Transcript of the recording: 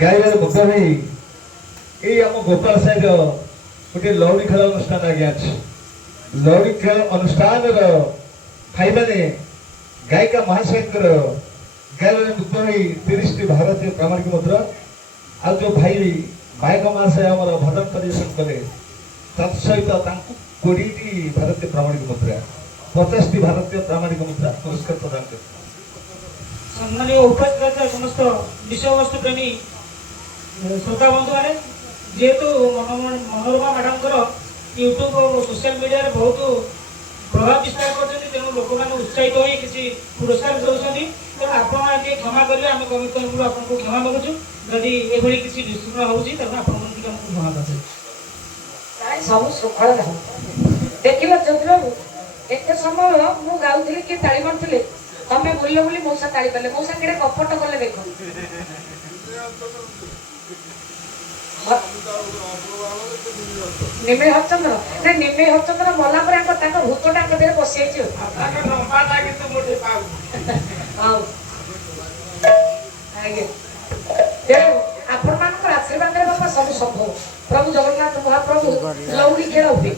गाइबार मुक्त नहीं ये आम गोपाल साई गोटे लौड़ी खेल अनुष्ठान आज्ञा अच्छे लौड़ी खेल अनुष्ठान भाई मैंने गायिका महाशयकर गाइबार मुक्त नहीं 30 भारतीय प्रामाणिक मुद्रा आ जो भाई गायक महाशय आम भजन परिवेशन कले तत्सहित 20 भारतीय प्रामाणिक मुद्रा 50 भारतीय प्रामाणिक मुद्रा पुरस्कार प्रदान कर सम्मानीय उपस्थित समस्त विषय वस्तु प्रेमी श्रोता बंधु मैंने जेहेतु मनोरमा मैडम यूट्यूब और सोशल मीडिया रे बहुत प्रभाव विस्तार कर तेणु लोक मैंने उत्साहित हो किसी पुरस्कार दौरान तेणु आप क्षमा करेंगे आम कमिटी तरफ आपको क्षमा मागुचु जदि ये किसी विशृंखला होती क्षमा कर सब श्रृंखला देखिए ज्योति बाबू एत समय मु गाँव किए ताली मारे तमें बुल बुली मौसा ताली पाले मौसा कि कपट कले देख निमे हरचंद्र ना निमे हरचंद्र मला पर भूतटा देह पशि आपण मान आशीर्वाद बाबा सब संभव प्रभु जगन्नाथ महाप्रभु लौड़ी खेल हुए